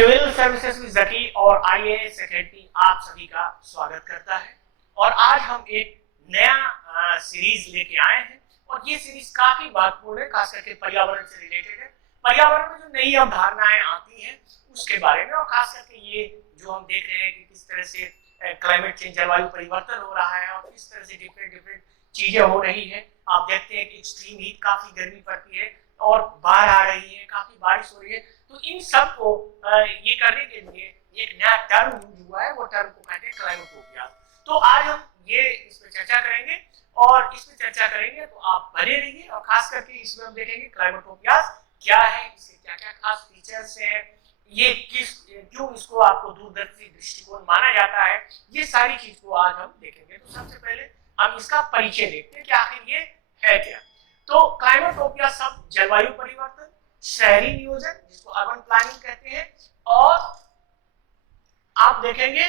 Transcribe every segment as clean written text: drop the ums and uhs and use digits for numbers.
Civil services की जकी और IAS academy आप सभी का स्वागत करता है। और आज हम एक नया सीरीज लेके आए हैं और ये सीरीज काफी महत्वपूर्ण है, खास करके पर्यावरण से रिलेटेड है। पर्यावरण में जो नई अवधारणाएं आती हैं उसके बारे में, और खास करके ये जो हम देख रहे हैं कि किस तरह से क्लाइमेट चेंज, जलवायु परिवर्तन हो रहा है और किस तरह से डिफरेंट चीजें हो रही है। आप देखते हैं कि एक्सट्रीम हीट, काफी गर्मी पड़ती है और बाढ़ आ रही है, काफी बारिश हो रही है। तो इन सब को ये करने के लिए एक नया टर्म यूज हुआ है, वो टर्म को कहते हैं क्लाइमेटोपिया। तो आज हम ये इस पे चर्चा करेंगे और इस पे चर्चा करेंगे तो आप बने रहिए। और खास करके इसमें हम देखेंगे क्लाइमेटोपिया क्या है, इसके क्या क्या खास फीचर्स हैं, ये क्यों इसको आपको दूरदर्शी दृष्टिकोण माना जाता है, ये सारी चीज को आज हम देखेंगे। तो सबसे पहले हम इसका परिचय देखते हैं कि आखिर ये है क्या। तो क्लाइमेटोपिया शब्द जलवायु परिवर्तन, शहरी नियोजन जिसको अर्बन प्लानिंग कहते हैं, और आप देखेंगे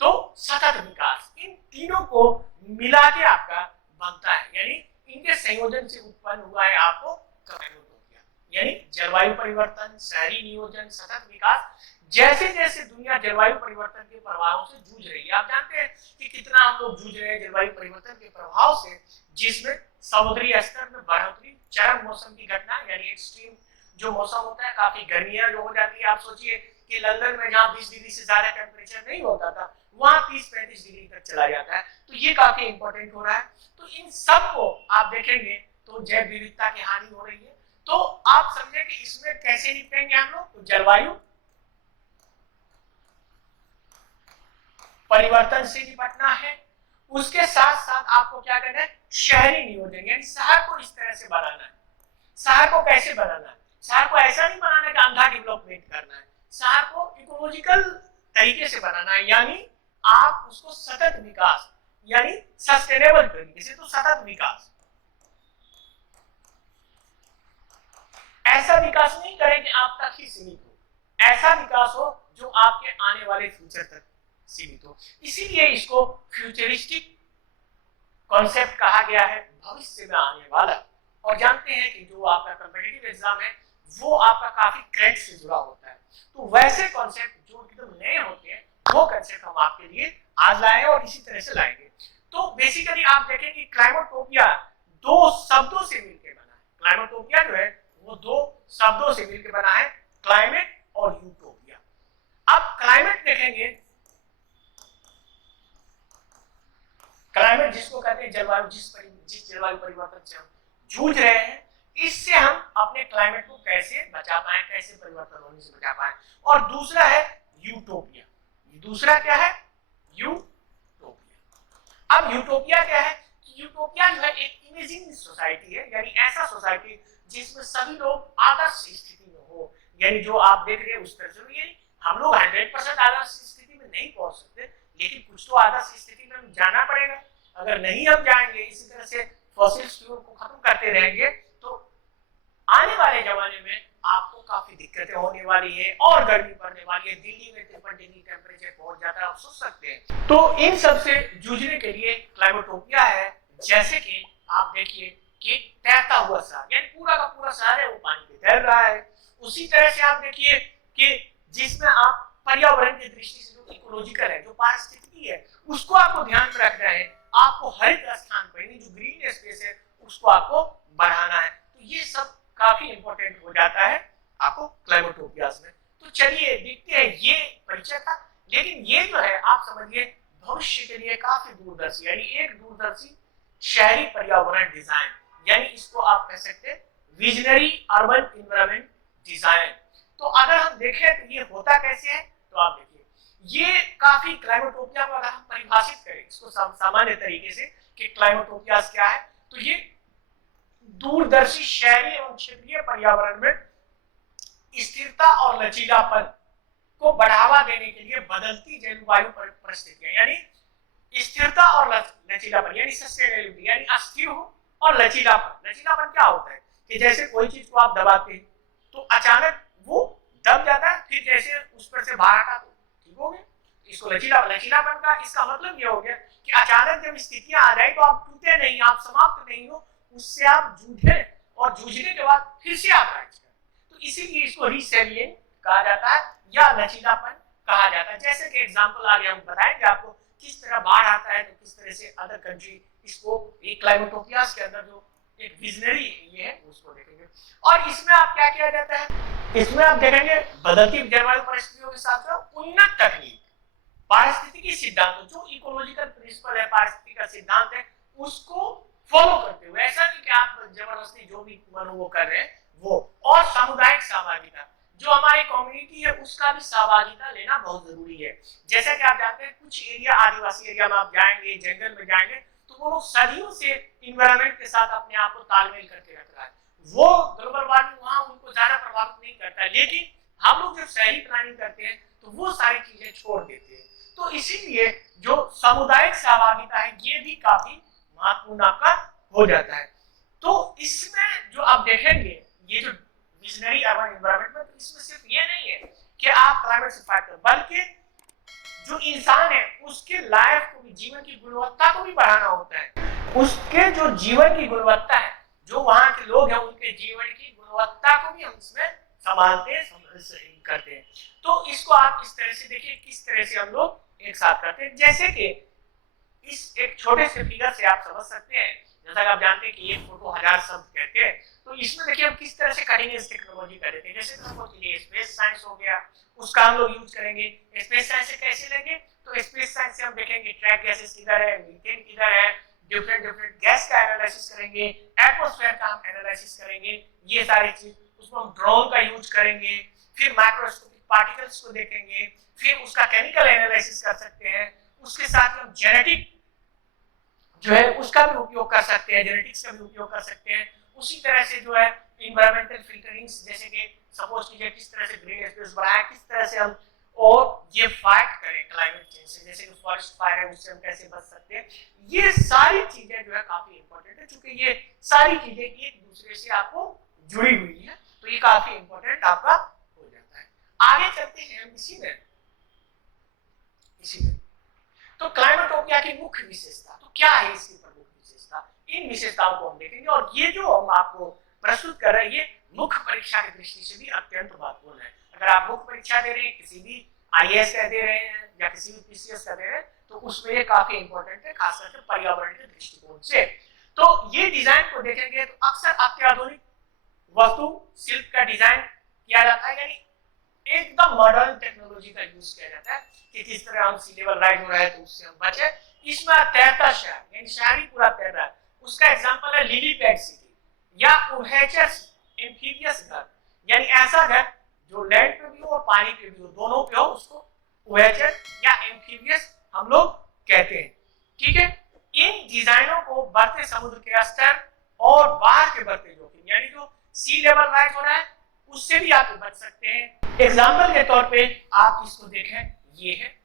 तो सतत विकास, इन तीनों को मिला के आपका बनता है, यानी इनके संयोजन से उत्पन्न हुआ है आपको क्लाइमेटोपिया। यानी जलवायु परिवर्तन, शहरी नियोजन, सतत विकास। जैसे जैसे दुनिया जलवायु परिवर्तन के प्रभावों से जूझ रही है, आप जानते हैं कि कितना हम लोग जूझ रहे हैं जलवायु परिवर्तन के प्रभाव से, जिसमें समुद्री स्तर में बढ़ोतरी, चरम मौसम की घटना यानी एक्सट्रीम जो मौसम होता है, काफी गर्मियां जो हो जाती है। आप सोचिए कि लंदन में जहां 20 डिग्री से ज्यादा टेम्परेचर नहीं होता था, वहां 30-35 डिग्री तक चला जाता है। तो ये काफी इंपॉर्टेंट हो रहा है। तो इन सब को आप देखेंगे तो जैव विविधता की हानि हो रही है। तो आप समझे कि इसमें कैसे निपटेंगे हम लोग। तो जलवायु परिवर्तन से निपटना है, उसके साथ साथ आपको क्या करना है, शहरी नियोजन, यानी शहर को इस तरह से बनाना है। शहर को कैसे बनाना है, शहर को ऐसा नहीं बनाना है कि अंधा डेवलपमेंट करना है, शहर को इकोलॉजिकल तरीके से बनाना है, यानी आप उसको सतत विकास यानी सस्टेनेबल तरीके से। तो सतत विकास, ऐसा विकास नहीं करें कि आप तक ही सीमित हो, ऐसा विकास हो जो आपके आने वाले फ्यूचर तक सीमित हो। इसीलिए इसको फ्यूचरिस्टिक कॉन्सेप्ट कहा गया है, भविष्य में आने वाला। और जानते हैं कि जो आपका कॉम्पिटिटिव एग्जाम है वो आपका काफी करंट से जुड़ा होता है, तो वैसे कॉन्सेप्ट जो एकदम नए होते हैं वो कॉन्सेप्ट हम आपके लिए आज लाए और इसी तरह से लाएंगे। तो बेसिकली आप देखेंगे क्लाइमेटोपिया दो शब्दों से मिलकर बना है। क्लाइमेटोपिया जो है वो दो शब्दों से मिलकर बना है, क्लाइमेट और यूटोपिया। अब क्लाइमेट देखेंगे, क्लाइमेट जिसको कहते हैं जलवायु, जिस जलवायु परिवर्तन से हम जूझ रहे हैं, इससे हम अपने क्लाइमेट को कैसे बचा पाए, कैसे परिवर्तन होने से बचा पाए। और दूसरा है यूटोपिया। दूसरा क्या है, यूटोपिया। अब यूटोपिया क्या है, यूटोपिया जो है एक इमेजिंग सोसाइटी है, यानी ऐसा सोसाइटी जिसमें सभी लोग आदर्श स्थिति में हो, यानी जो आप देख रहे हैं उस तरह से। यानी हम लोग 100% आदर्श स्थिति में नहीं पहुंच सकते, लेकिन कुछ तो आदर्श स्थिति में हम जाना पड़ेगा। अगर नहीं हम जाएंगे, इसी तरह से फॉसिल फ्यूल को खत्म करते रहेंगे, तो आने वाले जमाने में आपको काफी दिक्कतें होने वाली है और गर्मी पड़ने वाली है। दिल्ली में 53 डिग्री टेम्परेचर पहुंच जाता है, आप सोच सकते हैं। तो इन सब से जूझने के लिए क्लाइमेटोपिया है। जैसे कि आप देखिए कि तैरता हुआ शहर, यानी पूरा का पूरा शहर है वो पानी पे तैर रहा है। उसी तरह से आप देखिए कि जिसमें आप पर्यावरण की दृष्टि से जो इकोलॉजिकल है, जो पारिस्थितिकी है, उसको आपको ध्यान में रखना है। आपको हरित स्थान पर जो ग्रीन स्पेस है उसको आपको बढ़ाना है। तो ये सब काफी इंपॉर्टेंट हो जाता है आपको क्लाइमेटोपियास में। तो चलिए देखते हैं, ये परिचय था, लेकिन ये जो है आप समझिए भविष्य के लिए काफी दूरदर्शी, यानी एक दूरदर्शी शहरी पर्यावरण डिजाइन, यानी इसको आप कह सकते हैं विजनरी अर्बन एनवायरनमेंट डिजाइन। तो अगर हम देखें तो ये होता कैसे है, तो आप देखिए ये काफी क्लाइमेटोपिया को अगर हम परिभाषित करें इसको सामान्य तरीके से कि क्लाइमेटोपिया क्या है, तो ये दूरदर्शी शहरी एवं क्षेत्रीय पर्यावरण में स्थिरता और लचीलापन को बढ़ावा देने के लिए बदलती जलवायु परिस्थितियां, यानी स्थिरता और लचीलापन, यानी सस्टेनेबिलिटी, यानी अस्थिर हो और लचीलापन। लचीलापन क्या होता है कि जैसे कोई चीज को आप दबाते हैं तो अचानक वो दब जाता है, फिर जैसे उस पर से बाहर आता तो ठीक हो गया। इसको लचीलापन का इसका मतलब ये हो गया कि अचानक जब स्थितियां आ जाए तो आप टूटे नहीं, आप समाप्त नहीं हो, उससे आप जूझे और जूझने के बाद फिर से आप राइज करें। तो इसीलिए इसको रीसेलिएंट कहा जाता है, या लचीलापन कहा जाता है। जैसे कि एग्जांपल आगे हम बताएंगे आपको किस तरह बाढ़ आता है, तो किस तरह से अदर कंट्री इसको एक क्लाइमेटोपियास के अंदर जो एक विजनरी ये है उसको देखेंगे। और इसमें आप क्या किया जाता है, इसमें आप देखेंगे बदलती जलवायु परिस्थितियों के साथ साथ उन्नत तकनीक, पारिस्थितिकी सिद्धांत जो इकोलॉजिकल प्रिंसिपल है, पारिस्थितिकी का सिद्धांत है, उसको फॉलो करते हुए, ऐसा नहीं कि आप जबरदस्ती जो भी मन वो कर रहे हैं वो। और सामुदायिक सहभागिता, जो हमारी कम्युनिटी है उसका भी सहभागिता लेना बहुत जरूरी है। जैसा कि आप जानते हैं कुछ एरिया, आदिवासी एरिया में आप जाएंगे, जंगल में जाएंगे, तो वो लोग सदियों से इन्वायरमेंट के साथ अपने आप को तालमेल करके रख रहा है। वो ग्लोबल वार्मिंग वहां उनको ज्यादा प्रभावित नहीं करता है, लेकिन हम लोग जब शहरी प्लानिंग करते हैं तो वो सारी चीजें छोड़ देते हैं। तो इसीलिए जो सामुदायिक सहभागिता है ये भी काफी महत्वपूर्ण आपका हो जाता है। तो इसमें जो आप देखेंगे ये जो विजनरी अर्बन एनवायरनमेंट में, तो इसमें सिर्फ ये नहीं है कि आप क्लाइमेट से फाइट करें, बल्कि जो इंसान है उसके लाइफ को भी, जीवन की गुणवत्ता को भी बढ़ाना होता है। उसके जो जीवन की गुणवत्ता है, जो वहां के लोग हैं उनके जीवन की गुणवत्ता को भी हम इसमें संभालते हैं, करते हैं। तो इसको आप इस तरह से देखिए किस तरह से हम लोग एक साथ करते हैं। जैसे कि इस एक छोटे से फिगर से आप समझ सकते हैं, जैसा कि आप जानते हैं कि ये फोटो 1000 शब्द कहते हैं, तो इसमें देखिए हम किस तरह से कटिंग एज टेक्नोलॉजी कर देते हैं। जैसे सपोज कीजिए स्पेस साइंस हो गया, उसका हम लोग यूज करेंगे। स्पेस साइंस से कैसे लेंगे, तो स्पेस साइंस से हम देखेंगे ट्रैक गैसेस किधर है, मीथेन किधर है, डिफरेंट डिफरेंट गैस का एनालिसिस करेंगे, एटमॉस्फेयर का हम एनालिसिस करेंगे, ये सारी चीज। उसमें हम ड्रोन का यूज करेंगे, फिर माइक्रोस्कोपिक पार्टिकल्स को देखेंगे, फिर उसका केमिकल एनालिसिस कर सकते हैं। उसके साथ हम जेनेटिक जो है उसका भी उपयोग कर सकते हैं, जेनेटिक्स का भी उपयोग कर सकते हैं। उसी तरह से जो है इन्वायरमेंटल फिल्टरिंग्स, जैसे कि सपोज कीजिए किस तरह से ग्रीन स्पेस बढ़ाएं, किस तरह से हम और ये फाइट करें क्लाइमेट चेंज से, जैसे कि फॉरेस्ट फायर है उससे हम कैसे बच सकते हैं। ये सारी चीजें जो है काफी इंपॉर्टेंट है, क्योंकि ये सारी चीजें एक दूसरे से आपको जुड़ी हुई है, तो ये काफी इंपॉर्टेंट आपका हो जाता है। आगे चलते हैं हम इसी में तो क्लाइमेटोपिया की मुख्य विशेषता, तो क्या है इसकी प्रमुख विशेषता, इन विशेषताओं को हम देखेंगे। और ये जो हम आपको प्रस्तुत कर रहे हैं ये मुख्य परीक्षा की दृष्टि से भी अत्यंत महत्वपूर्ण है। अगर आप मुख्य परीक्षा दे रहे हैं, किसी भी आईएएस का दे रहे हैं या किसी भी पीसीएस का दे रहे हैं, तो उसमें ये काफी इंपॉर्टेंट है, खास करके पर्यावरण के दृष्टिकोण से। तो ये डिजाइन को देखेंगे तो अक्सर अत्याधुनिक वस्तु शिल्प का डिजाइन किया जाता है, यानी एकदम मॉडर्न टेक्नोलॉजी का यूज किया जाता है कि किस तरह हम सी लेवल राइज हो रहा है तो उससे हम बचे। इसमें तैरता शहर, यानी शहरी पूरा तैर रहा है, उसका एग्जांपल है लिली पैड सिटी या उभयचर एम्फीबियस घर, यानी ऐसा घर जो लैंड पे भी हो और पानी पे भी हो, दोनों पे हो, उसको उभयचर या एम्फीबियस हम लोग कहते हैं। ठीक है, इन डिजाइनों को बढ़ते समुद्र के स्तर और बाहर के बढ़ते जोखिम, यानी जो सी लेवल राइज हो रहा है उससे भी आप बच सकते हैं। एग्जाम्पल के तौर पे आप इसको देखें, ये है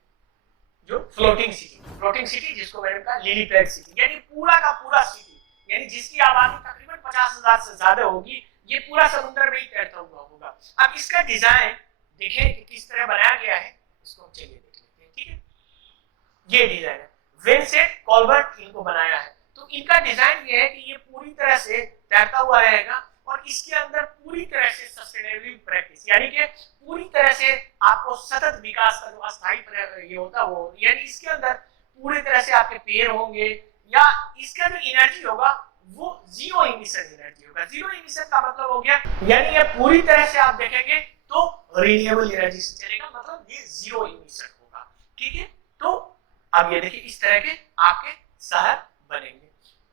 जो फ्लोटिंग सिटी जिसको मैंने कहा लिली पैड सिटी, यानी पूरा का पूरा सिटी, यानी जिसकी आबादी तकरीबन 50,000 से ज्यादा होगी, ये पूरा समुद्र में ही तैरता हुआ होगा। अब इसका डिजाइन देखें कि किस तरह बनाया गया है, इसको चलिए देख लेते हैं। ठीक है, ये डिजाइन है, विंसेंट कॉल्बर्ट इनको बनाया है। तो इनका डिजाइन ये है कि ये पूरी तरह से तैरता हुआ रहेगा और इसके अंदर पूरी तरह से सस्टेनेबल प्रैक्टिस, यानी कि पूरी तरह से आपको सतत विकास का जो अस्थायी ये होता है वो, यानी इसके अंदर पूरी तरह से आपके पेड़ होंगे या इसका जो एनर्जी होगा वो जीरो इमिशन एनर्जी होगा। जीरो इमिशन का मतलब हो गया, यानी ये पूरी तरह से आप देखेंगे तो रिन्यूएबल एनर्जी से चलेगा, मतलब ये जीरो इमिशन होगा। ठीक है, तो अब ये देखिए इस तरह के आपके शहर बनेंगे।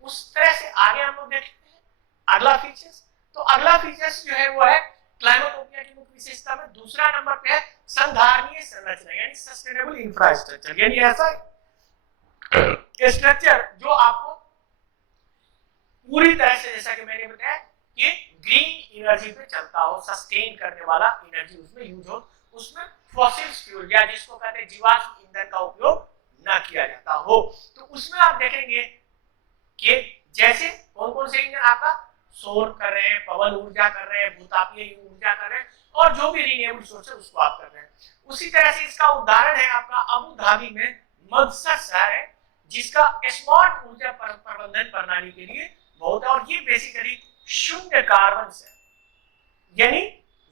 उस तरह से आगे हम लोग देखते हैं अगला फीचर्स। तो अगला फीचर्स जो है वो है क्लाइमेटोपिया की मुख्य विशेषता में दूसरा नंबर पे है संधारणीय संरचना, यानी सस्टेनेबल इंफ्रास्ट्रक्चर, यानी ऐसा स्ट्रक्चर जो आपको पूरी तरह से, जैसा कि मैंने बताया कि ग्रीन एनर्जी पे चलता हो, सस्टेन करने वाला एनर्जी उसमें यूज हो, उसमें फॉसिल फ्यूल या जिसको कहते हैं जीवाश्म ईंधन का उपयोग ना किया जाता हो। तो उसमें आप देखेंगे कि जैसे कौन कौन से इंजन आपका सौर कर रहे हैं, पवन ऊर्जा कर रहे हैं, भूतापीय ऊर्जा कर रहे हैं, और जो भी रिन्यूएबल सोर्स है उसको आप कर रहे हैं। उसी तरह से इसका उदाहरण है आपका अबू धाबी में मकसद शहर है, जिसका स्मार्ट ऊर्जा प्रबंधन प्रणाली के लिए बहुत है, और ये बेसिकली शून्य कार्बन से, यानी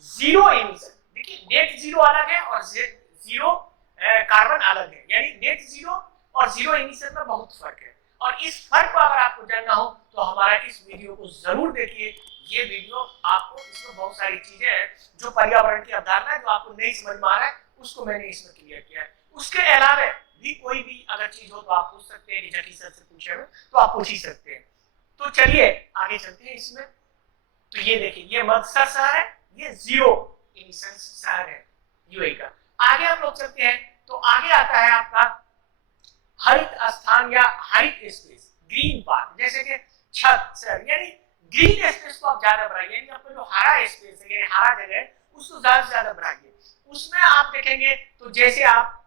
जीरो इमिशन। देखिए नेट जीरो अलग है और जीरो कार्बन अलग है, यानी नेट जीरो और जीरो इमिशन में बहुत फर्क है। और इस फर्क को अगर आपको जानना हो तो हमारा इस वीडियो को जरूर देखिए। ये वीडियो आपको, इसमें बहुत सारी चीजें हैं जो पर्यावरण की अवधारणा है जो आपको नहीं समझ में आ रहा है, उसको मैंने इसमें क्लियर किया है। उसके अलावा भी कोई भी अगर चीज हो तो आप पूछ सकते हैं, जकी सर से पूछे हुए तो आप पूछ ही सकते हैं। तो चलिए आगे चलते हैं इसमें। तो ये देखिए ये मदसर शहर है, ये जीरो इमिशन शहर है यूएई का। आगे हम लोग चलते हैं तो आगे आता है आपका हरित स्थान या हरित स्पेस, ग्रीन पार्क, जैसे कि छत सर, यानी ग्रीन स्पेस को आप ज्यादा बढ़ाइए, यानी आपका जो हरा स्पेस है यानी हरा जगह है उसको ज्यादा से ज्यादा बढ़ाइए। उसमें आप देखेंगे तो जैसे आप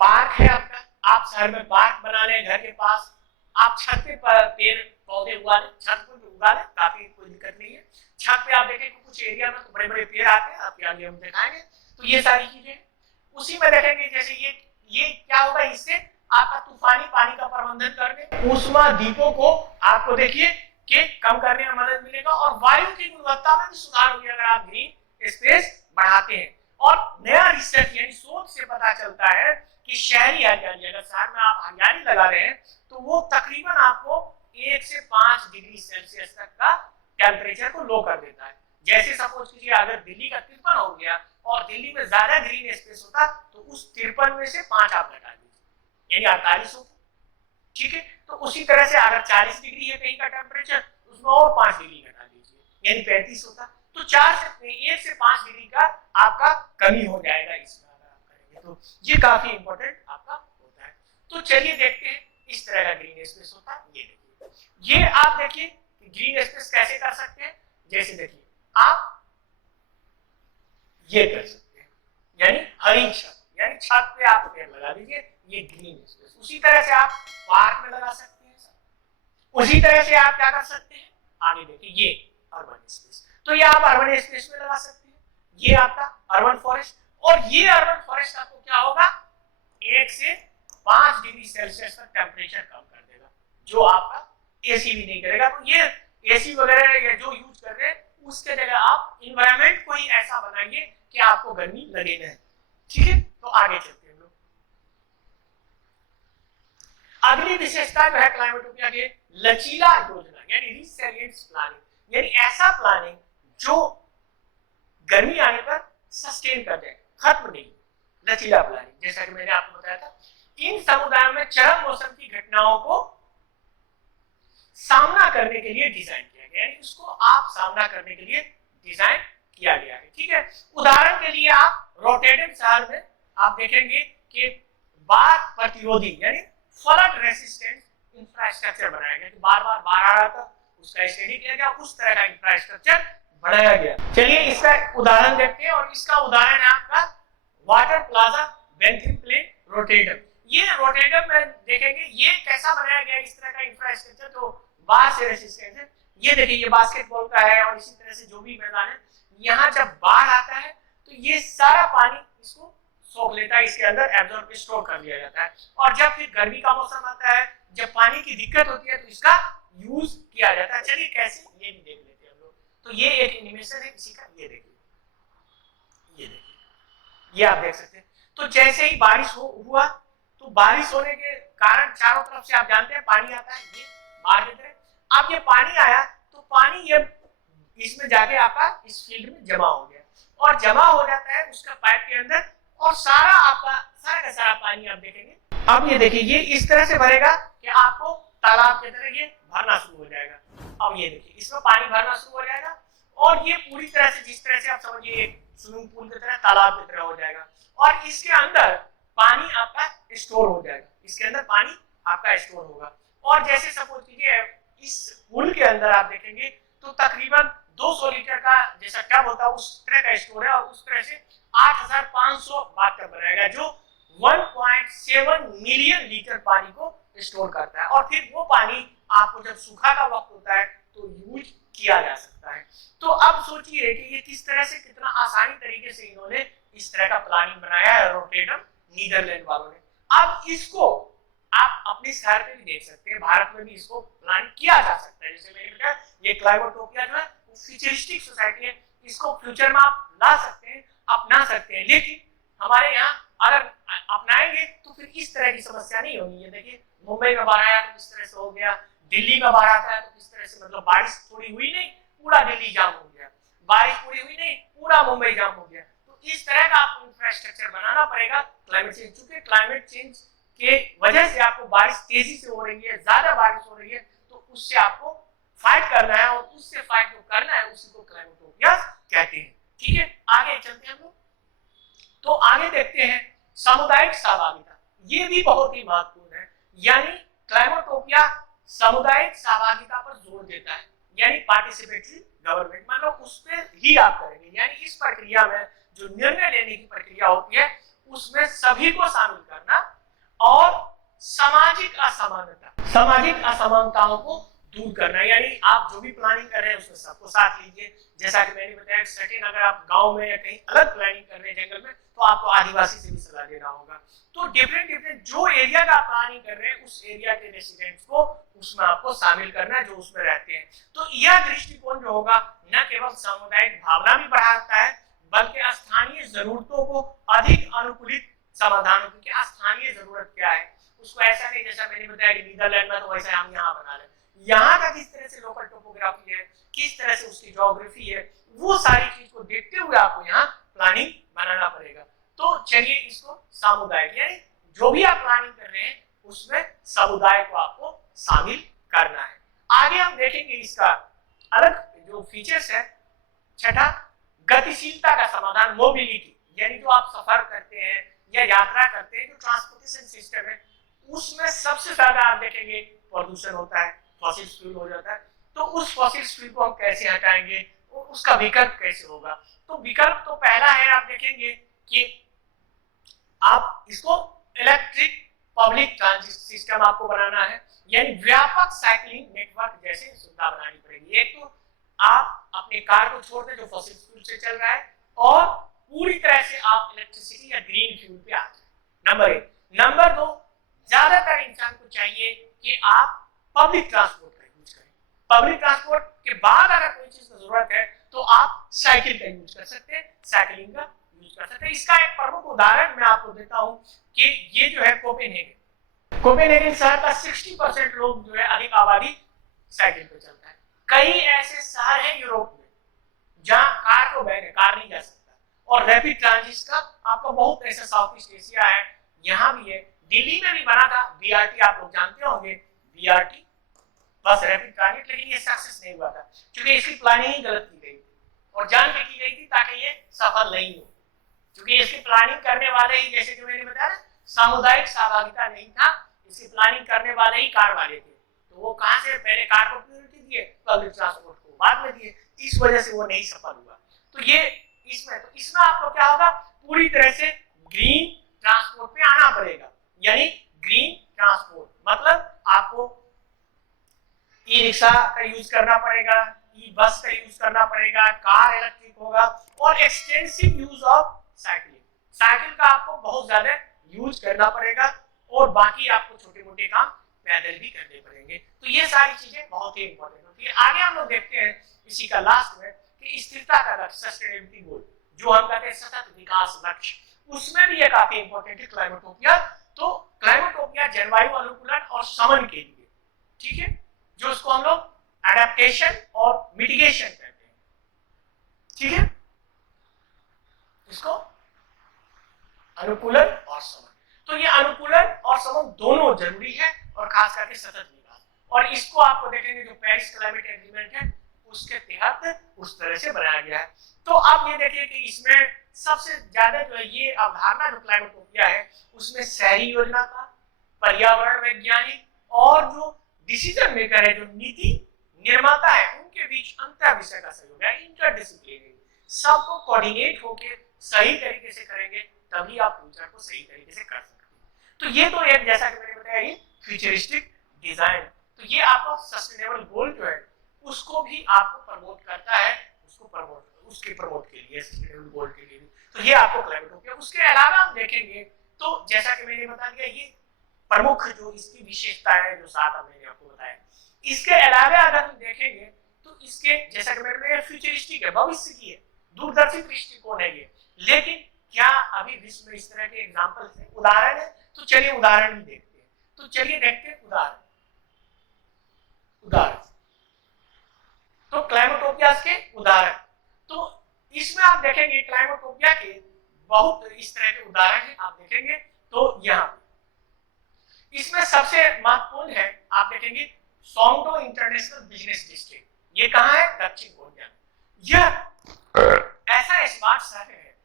पार्क है आपका, आप शहर में पार्क बना लें घर के पास, आप छत पे पेड़ पौधे उगा लें, छत पर उगा लें, काफी कोई दिक्कत नहीं है। छत पे आप देखेंगे कुछ एरिया में तो बड़े बड़े पेड़ आते हैं, आपके आगे हम दिखाएंगे। तो ये सारी चीजें उसी में देखेंगे, जैसे ये क्या होगा, इससे आपका तूफानी पानी का प्रबंधन करने, ऊष्मा दीपों को आपको देखिए कि कम करने में मदद मिलेगा और वायु की गुणवत्ता में भी सुधार होगी अगर आप ग्रीन स्पेस बढ़ाते हैं। और नया रिसर्च यानी शोध से पता चलता है कि शहरी हरियाली, अगर शहर में आप हरियाली लगा रहे हैं तो वो तकरीबन आपको 1 से 5 डिग्री सेल्सियस तक का टेम्परेचर को लो कर देता है। जैसे सपोज कीजिए अगर दिल्ली का 53 हो गया और दिल्ली में ज्यादा ग्रीन स्पेस होता तो उस 53 में से 5 आप घटा दीजिए, यानी 48 होता। ठीक है, तो उसी तरह से अगर 40 डिग्री है कहीं का टेम्परेचर, उसमें और 5 डिग्री घटा दीजिए, यानी 35 होता। तो 1 से 5 डिग्री का आपका कमी हो जाएगा इसमें अगर आप करेंगे, तो ये काफी इंपॉर्टेंट आपका होता है। तो चलिए देखते हैं इस तरह का ग्रीन स्पेस होता है। ये देखिए, ये आप देखिए ग्रीन स्पेस कैसे कर सकते हैं। जैसे देखिए आप ये कर सकते हैं, यानी हरी छत, यानी छत पे आप पेड़ लगा दीजिए, ये ग्रीन स्पेस। उसी तरह से आप पार्क में लगा सकते हैं, उसी तरह से आप क्या कर सकते हैं, आगे देखिए ये अर्बन स्पेस, तो ये आप अर्बन स्पेस में लगा सकते हैं। ये आपका अर्बन फॉरेस्ट, और ये अर्बन फॉरेस्ट आपको क्या होगा, 1 से 5 डिग्री सेल्सियस तक टेम्परेचर कम कर देगा, जो आपका एसी भी नहीं करेगा। तो ये एसी वगैरह जो यूज कर रहे हैं उसके जगह आप इन्वायरमेंट को ही ऐसा बनाइए कि आपको गर्मी लगे नहीं। ठीक है, तो आगे चलते हैं लोग। अगली विशेषता जो है क्लाइमेटोपिया के, लचीला योजना यानी रिसिलिएंस प्लानिंग, यानी ऐसा प्लानिंग जो गर्मी आने पर सस्टेन कर जाए, खत्म नहीं। लचीला प्लानिंग जैसा कि मैंने आपको बताया था, इन समुदायों में चरम मौसम की घटनाओं को सामना करने के लिए डिजाइन किया गया, यानी उसको आप सामना करने के लिए डिजाइन किया गया है। ठीक है, उदाहरण के लिए आप रोटेटम शहर में आप देखेंगे कि बाढ़ प्रतिरोधी यानी फ्लड रेसिस्टेंट इंफ्रास्ट्रक्चर बनाया गया, बार बार बाढ़ आ रहा था उसका स्टडी किया गया, उस तरह का इंफ्रास्ट्रक्चर बनाया गया। चलिए इसका उदाहरण देखते हैं, और इसका उदाहरण है आपका वाटर प्लाजा बेंथिम प्लेन रोटेटम। ये रोटेटम में देखेंगे ये कैसा बनाया गया, इस तरह का इंफ्रास्ट्रक्चर जो बाढ़ से रेसिस्टेंट है। ये देखिए ये बास्केटबॉल का है, और इसी तरह से जो भी मैदान है, यहाँ जब बाढ़ आता है तो ये सारा पानी इसको सोख लेता है, इसके अंदर एब्जॉर्ब स्टोर कर लिया जाता है। और जब फिर गर्मी का मौसम आता है, जब पानी की दिक्कत होती है, तो इसका यूज किया जाता है। चलिए कैसे, ये भी देख लेते हैं हम लोग। तो ये एक एनिमेशन है इसी का, ये देखिए, ये देखिए, ये आप देख सकते हैं। तो जैसे ही बारिश हुआ तो बारिश होने के कारण चारों तरफ से आप जानते हैं पानी आता है, ये बाहर की तरह। अब ये पानी आया तो पानी ये इसमें जाके आपका इस फील्ड में जमा हो गया, और जमा हो जाता है उसका पाइप के अंदर, और सारा आपका सारा का सारा पानी आप देखेंगे। अब ये देखिए ये इस तरह से भरेगा कि आपको तालाब की तरह ये भरना शुरू हो जाएगा। अब ये देखिए इसमें पानी भरना शुरू हो जाएगा, और ये पूरी तरह से जिस तरह से आप समझिए एक स्विमिंग पूल की तरह, तालाब की तरह हो जाएगा, और इसके अंदर पानी आपका स्टोर हो जाएगा, इसके अंदर पानी आपका स्टोर होगा। और जैसे सपोज कीजिए इस पूल के अंदर आप देखेंगे तो तकरीबन 200 लीटर का जैसा टब होता है उस तरह का स्टोर है, और उस तरह से 8500 बाग का बनाएगा, जो 1.7 मिलियन लीटर पानी को स्टोर करता है। और फिर वो पानी आपको जब सूखा का वक्त होता है तो यूज किया जा सकता है। तो अब सोचिए कि ये किस तरह से, कितना आसानी तरीके से इन्होंने इस तरह का प्लानिंग बनाया है रोटेटम नीदरलैंड वालों ने। अब इसको आप अपने शहर में भी देख सकते हैं, भारत में भी इसको प्लान किया जा सकता है। जैसे मैंने बताया ये क्लाइमेटोपिया जो है वो फ्यूचरिस्टिक सोसाइटी है, इसको फ्यूचर में आप ला सकते हैं, अपना सकते हैं, लेकिन हमारे यहाँ अगर अपनाएंगे तो फिर इस तरह की समस्या नहीं होगी। ये देखिए मुंबई में बाढ़ आया तो किस तरह से हो गया, दिल्ली में बाढ़ आता है तो किस तरह से, मतलब बारिश थोड़ी हुई नहीं पूरा दिल्ली जाम हो गया, बारिश पूरी हुई नहीं पूरा मुंबई जाम हो गया। तो इस तरह का आपको इंफ्रास्ट्रक्चर बनाना पड़ेगा क्लाइमेट चेंज, चूंकि क्लाइमेट चेंज के वजह से आपको बारिश तेजी से हो रही है, ज्यादा बारिश हो रही है, तो उससे आपको फाइट करना है, और उससे फाइट जो करना है उसी को क्लाइमेटोपिया कहते हैं। ठीक है, आगे चलते हैं हम लोग। तो आगे देखते हैं सामुदायिक सहभागिता, ये भी बहुत ही महत्वपूर्ण है। यानी क्लाइमेटोपिया सामुदायिक सहभागिता पर जोर देता है, यानी पार्टिसिपेटरी गवर्नमेंट, मतलब उस पर ही आप करेंगे। यानी इस प्रक्रिया में जो निर्णय लेने की प्रक्रिया होती है उसमें सभी को शामिल करना, और सामाजिक असमानताओं को दूर करना। यानी आप जो भी प्लानिंग कर रहे हैं उसमें सबको साथ लीजिए। जैसा कि मैंने बताया सर्टेन, अगर आप गांव में या कहीं अलग प्लानिंग कर रहे हैं जंगल में, तो आपको आदिवासी से भी सलाह लेना होगा। तो डिफरेंट जो एरिया का प्लानिंग कर रहे हैं उस एरिया के रेसिडेंट्स को उसमें आपको शामिल करना है जो उसमें रहते हैं। तो यह दृष्टिकोण जो होगा न केवल सामुदायिक भावना भी बढ़ाता है, बल्कि स्थानीय जरूरतों को अधिक अनुकूलित समाधानों की, स्थानीय जरूरत क्या है उसको, ऐसा नहीं जैसा मैंने बताया कि नीदरलैंड में तो वैसा हम यहाँ बना लें, यहाँ का किस तरह से लोकल टोपोग्राफी है, किस तरह से उसकी ज्योग्राफी है, वो सारी चीज को देखते हुए आपको यहाँ प्लानिंग बनाना पड़ेगा। तो चलिए इसको सामुदायिक, यानी जो भी आप प्लानिंग कर रहे हैं उसमें समुदाय को आपको शामिल करना है। आगे हम देखेंगे इसका अलग जो फीचर्स है। छठा, गतिशीलता का समाधान, मोबिलिटी, यानी जो आप सफर करते हैं या यात्रा करते हैं, जो ट्रांसपोर्टेशन सिस्टम है उसमें सबसे ज्यादा आप देखेंगे प्रदूषण होता है, फॉसिल फ्यूल हो जाता है। तो उस फॉसिल फ्यूल को हम कैसे हटाएंगे, उसका विकल्प कैसे होगा? तो विकल्प तो पहला है, आप देखेंगे कि आप इसको इलेक्ट्रिक पब्लिक ट्रांजिट सिस्टम आपको बनाना है, यानी व्यापक साइकिलिंग नेटवर्क जैसे सुविधा बनानी पड़ेगी। एक तो आप अपने कार को छोड़ दें जो फॉसिल फ्यूल से चल रहा है, और पूरी तरह से आप इलेक्ट्रिसिटी या ग्रीन फ्यूल पे आ जाए, नंबर एक। नंबर दो, ज्यादातर इंसान को चाहिए कि आप पब्लिक ट्रांसपोर्ट का यूज करें। पब्लिक ट्रांसपोर्ट के बाद अगर कोई चीज की जरूरत है तो आप साइकिल का यूज कर सकते हैं, साइकिलिंग का यूज कर सकते हैं। इसका एक प्रमुख उदाहरण मैं आपको देता हूं कि ये जो है कोपेनहेगन शहर का 60% लोग जो है अधिक आबादी साइकिल पे चलता है। कई ऐसे शहर हैं यूरोप में जहां कार को बैन है, कार नहीं जा सकता, और रैपिड ट्रांजिट का आपका बहुत ऐसा साउथ ईस्ट एशिया है, यहाँ भी है। दिल्ली में भी बना था बीआरटी, आप लोग जानते होंगे बीआरटी बस रैपिड ट्रांजिट, लेकिन ये सक्सेस नहीं हुआ था क्योंकि इसकी प्लानिंग ही गलत की गई थी और जान के की गई थी ताकि ये सफल नहीं हो। क्योंकि इसकी प्लानिंग करने वाले ही, जैसे जो मैंने बताया सामुदायिक सहभागिता नहीं था, इसकी प्लानिंग करने वाले ही कार वाले थे, तो वो कहां से पहले कार को प्रायोरिटी दिए, पब्लिक ट्रांसपोर्ट को बाद में दिए, इस वजह से वो नहीं सफल हुआ। तो ये इसमें आपको क्या होगा, पूरी तरह से ग्रीन ट्रांसपोर्ट पे आना पड़ेगा। यानी ग्रीन ट्रांसपोर्ट मतलब आपको ई रिक्शा का यूज करना पड़ेगा, ई बस का यूज करना पड़ेगा, कार इलेक्ट्रिक होगा, और extensive use of cycling, cycle का आपको बहुत ज्यादा यूज करना पड़ेगा, और बाकी आपको छोटे मोटे काम पैदल भी करने पड़ेंगे। तो ये सारी चीजें बहुत ही इंपॉर्टेंट होती है। आगे हम लोग देखते हैं इसी का लास्ट में कि स्थिरता का लक्ष्य, सस्टेनेबिलिटी गोल, जो हम कहते हैं सतत विकास लक्ष्य, उसमें भी ये काफी इंपॉर्टेंट है क्लाइमेटोपिया। तो क्लाइमेटोपिया जलवायु अनुकूलन और शमन के लिए, ठीक है, जो उसको हम लोग एडेप्टेशन और मिटिगेशन कहते हैं, ठीक है, इसको अनुकूलन और शमन। तो ये अनुकूलन और शमन दोनों जरूरी है, और खास करके सतत विकास, और इसको आपको देखेंगे जो पेरिस क्लाइमेट एग्रीमेंट है उसके तहत उस तरह से बनाया गया है। तो आप ये देखिए कि इसमें सबसे ज्यादा जो है ये अवधारणा जो क्लाइमेटोपिया है उसमें शहरी योजना का, पर्यावरण वैज्ञानिक और जो डिसीजन मेकर है, जो नीति निर्माता है, उनके बीच अंतर विषय का सहयोग है, इंटरडिसिप्लिनरी, सबको कोऑर्डिनेट होकर सही तरीके से करेंगे तभी आप फ्यूचर को सही तरीके से कर सकते हैं। तो ये तो एक, जैसा कि मैंने बताया, ये फ्यूचरिस्टिक डिजाइन, तो ये आपका सस्टेनेबल गोल जो है उसको भी आपको प्रमोट करता है, उसके प्रमोट के लिए, सस्टेनेबल गोल के लिए। तो ये आपको क्लाइमेटोपिया। उसके अलावा हम देखेंगे तो जैसा कि मैंने बता दिया, ये प्रमुख जो इसकी विशेषता है जो साथ मैंने आपको बताया। इसके अलावा अगर हम देखेंगे तो इसके, जैसा कि मैंने फ्यूचरिस्टिक है, भविष्य की है, दूरदर्शी दृष्टिकोण है ये। लेकिन क्या अभी विश्व में इस तरह के एग्जाम्पल है, उदाहरण है? तो चलिए उदाहरण भी देखते हैं। तो चलिए देखते हैं उदाहरण। तो क्लाइमेटोपियाज के उदाहरण, तो इसमें आप देखेंगे क्लाइमेटोपिया के बहुत इस तरह के उदाहरण है आप देखेंगे। तो यहाँ इसमें सबसे महत्वपूर्ण है, आप देखेंगे सोंगडो इंटरनेशनल बिजनेस डिस्ट्रिक्ट। ये कहाँ है? दक्षिण कोरिया में। यह ऐसा स्मार्ट शहर है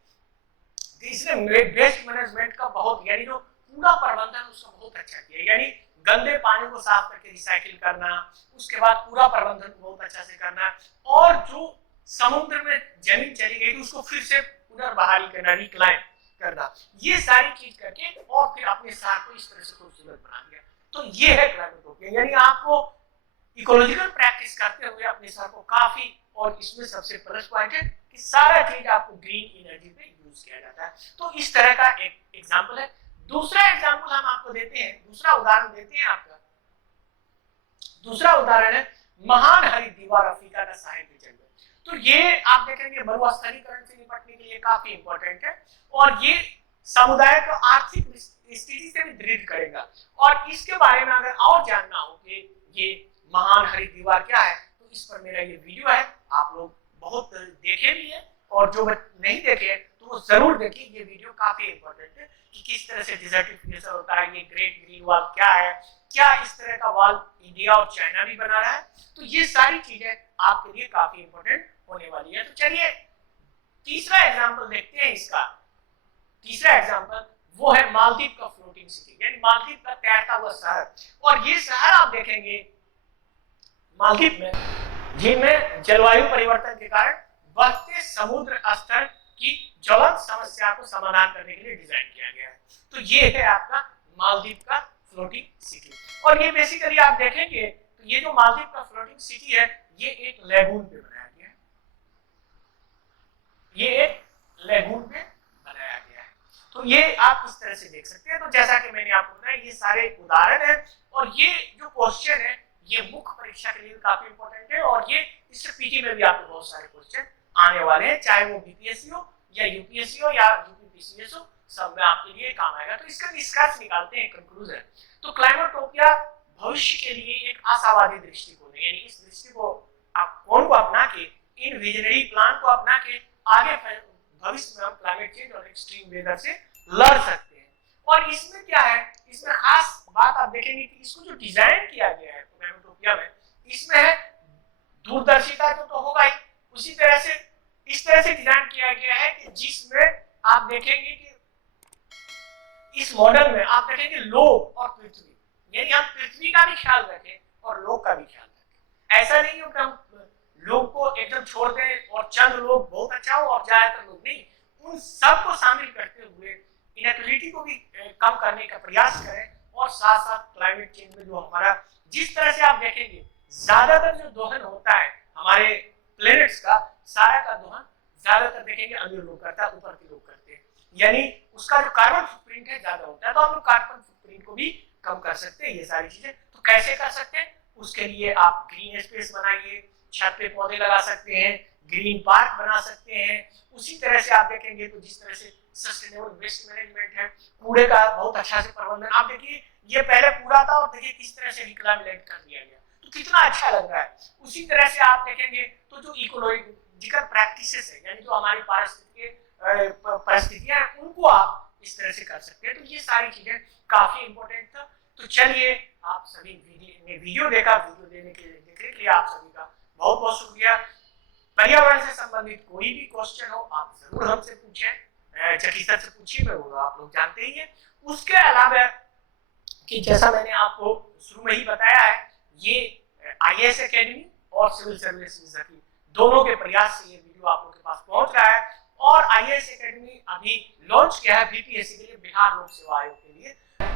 कि इसने वेस्ट मैनेजमेंट का बहुत, यानी जो पूरा प्रबंधन उसका बहुत अच्छा किया। यानी गंदे पानी को साफ करके रिसाइकिल करना, उसके बाद पूरा प्रबंधन बहुत अच्छा से करना, और जो समुद्र में जमीन चली गई थी उसको फिर से पुनर्बहाली करना, रिक्लाइम करना, ये सारी चीज करके और फिर अपने शहर को इस तरह से खूबसूरत बना दिया। तो ये है क्लाइमेटोपिया, यानी आपको इकोलॉजिकल प्रैक्टिस करते हुए अपने शहर को काफी, और इसमें सबसे प्लस पॉइंट है कि सारा चीज आपको ग्रीन एनर्जी पे यूज किया जाता है। तो इस तरह का एक एग्जांपल है। दूसरा एग्जांपल हम आपको देते हैं, दूसरा उदाहरण देते हैं आपका। दूसरा उदाहरण है महान हरिद्वार अफ्रीका का साहित्य जंगल। तो ये आप देखेंगे मरुस्थलीकरण से निपटने के लिए काफी इंपॉर्टेंट है, और ये समुदाय को आर्थिक स्थिति से भी दृढ़ करेगा। और इसके बारे में अगर और जानना हो कि ये महान हरिद्वार क्या है, तो इस पर मेरा ये वीडियो है, आप लोग बहुत देखे भी है, और जो नहीं देखे तो वो जरूर देखिए। ये वीडियो काफी इंपॉर्टेंट है कि किस तरह से डिजर्टिफिकेशन होता है, ये ग्रेट ग्रीन वॉल क्या है, क्या इस तरह का वॉल इंडिया और चाइना भी बना रहा है। तो ये सारी चीजें आपके लिए काफी इंपॉर्टेंट होने वाली है। तो चलिए तीसरा एग्जांपल देखते हैं इसका। तीसरा एग्जांपल वो है मालदीव का फ्लोटिंग सिटी, यानी मालदीव का तैरता हुआ शहर। और ये शहर आप देखेंगे मालदीव में, जिनमें जलवायु परिवर्तन के कारण बढ़ते समुद्र स्तर की ज्वलंत समस्या को समाधान करने के लिए डिजाइन किया गया है। तो ये है आपका मालदीव का फ्लोटिंग सिटी। और ये बेसिकली आप देखेंगे तो ये जो मालदीव का फ्लोटिंग सिटी है, ये एक लेगून पे बनाया गया है। ये एक लेगून पे बनाया गया है। तो ये आप इस तरह से देख सकते हैं। तो जैसा कि मैंने आपको बताया, ये सारे उदाहरण है, और ये जो क्वेश्चन है ये मुख्य परीक्षा के लिए काफी इंपॉर्टेंट है, और ये इससे पीटी में भी आपको बहुत सारे क्वेश्चन आने वाले हैं, चाहे वो बीपीएससी हो या यूपीएससी हो या यूपीपीसीएस हो, सब में आपके लिए काम आएगा। तो इसका निष्कर्ष निकालते हैं, कंक्लूजन। तो क्लाइमेटोपिया भविष्य के लिए एक आशावादी दृष्टिकोण है, यानी इस दृष्टिकोण को अपना के, इन विजनरी प्लान को अपना के आगे भविष्य में हम क्लाइमेट चेंज और एक्सट्रीम वेदर से लड़ सकते हैं। और इसमें क्या है, इसमें खास बात आप देखेंगे कि इसको जो डिजाइन किया गया है क्लाइमेटोपिया में, इसमें है दूरदर्शिता तो होगा ही, उसी तरह से इस तरह से डिजाइन किया गया है कि जिसमें आप देखेंगे कि इस मॉडल में आप देखेंगे लोग और पृथ्वी, यानी हम पृथ्वी का भी ख्याल रखें और लोग का भी ख्याल रखें। ऐसा नहीं हो कि हम लोग को एकदम छोड़ दें और चंद लोग बहुत अच्छा हो और ज्यादातर लोग नहीं, उन सबको शामिल करते हुए इनइक्वालिटी को भी कम करने का प्रयास करें। और साथ साथ क्लाइमेट चेंज में जो हमारा, जिस तरह से आप देखेंगे ज्यादातर जो दोहन होता है हमारे प्लैनेट्स का, सारा का दोहन ज्यादातर देखेंगे अमीर लोग करता है, ऊपर के लोग करते हैं, यानी उसका जो कार्बन फुटप्रिंट है ज्यादा होता है। तो हम लोग कार्बन फुटप्रिंट को भी कम कर सकते हैं। ये सारी चीजें तो कैसे कर सकते हैं, उसके लिए आप ग्रीन स्पेस बनाइए, छत पे पौधे लगा सकते हैं, ग्रीन पार्क बना सकते हैं। उसी तरह से आप देखेंगे तो जिस तरह से सस्टेनेबल वेस्ट मैनेजमेंट है, कूड़े का बहुत अच्छा से प्रबंधन, आप देखिए ये पहले कूड़ा था और देखिए किस तरह से रिक्लाइमेट कर दिया गया, तो कितना अच्छा लग रहा है। उसी तरह से आप देखेंगे तो जो इकोलॉजिकल प्रैक्टिसेस है, यानी जो हमारी परिस्थितियां हैं, उनको आप इस तरह से कर सकते हैं। तो ये सारी चीजें काफी इंपॉर्टेंट था। तो चलिए आप सभी ने वीडियो देखा, वीडियो देखने के लिए आप सभी का बहुत बहुत शुक्रिया। पर्यावरण से संबंधित कोई भी क्वेश्चन हो आप जरूर हमसे पूछें, जकी सर से पूछिए, मैं वो आप लोग जानते ही हैं। उसके अलावा कि जैसा मैंने आपको शुरू में ही बताया है, ये आईएएस एकेडमी और सिविल सर्विसेज की दोनों के प्रयास से ये वीडियो आप लोगों के पास पहुंच रहा है। और आईएएस एकेडमी अभी लॉन्च किया है बीपीएससी के लिए, बिहार लोक सेवा आयोग के लिए,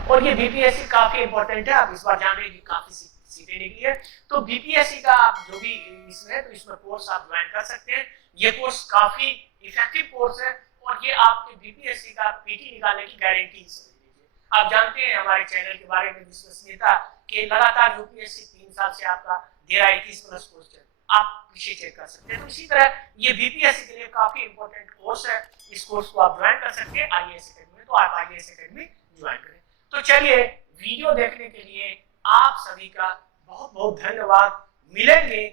और ये बीपीएससी काफी इंपॉर्टेंट है। आप इस बार जान रहे हैं कि काफी सीटें निकली है, तो बीपीएससी का आप जो भी इसमें है तो इसमें कोर्स आप ज्वाइन कर सकते हैं। ये कोर्स काफी इफेक्टिव कोर्स है, और ये आपके बीपीएससी का पीटी निकालने की गारंटी समझ लीजिए। आप जानते हैं हमारे चैनल के बारे में विश्वसनीयता के लगातार यूपीएससी 3 साल से आपका दे रहा है 21+ क्वेश्चन, आप पीछे चेक कर सकते हैं। तो इसी तरह ये बीपीएससी के लिए काफी इंपॉर्टेंट कोर्स है, इस कोर्स को आप ज्वाइन कर सकते हैं आईएएस एकेडमी में, तो आप आईएएस एकेडमी ज्वाइन करें। तो चलिए, वीडियो देखने के लिए आप सभी का बहुत बहुत धन्यवाद। मिलेंगे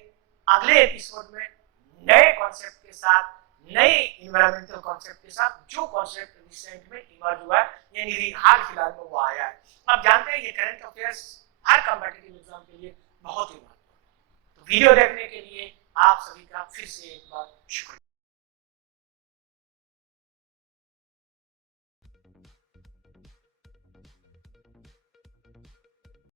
अगले एपिसोड में नए कॉन्सेप्ट के साथ, नए इन्वायरमेंटल कॉन्सेप्ट के साथ, जो कॉन्सेप्ट रिसेंट में इमर्ज हुआ है, यानी हाल फिलहाल में वो आया है। आप जानते हैं ये करंट अफेयर्स हर कॉम्पिटिटिव एग्जाम के लिए बहुत ही महत्वपूर्ण है। तो वीडियो देखने के लिए आप सभी का फिर से एक बार शुक्रिया।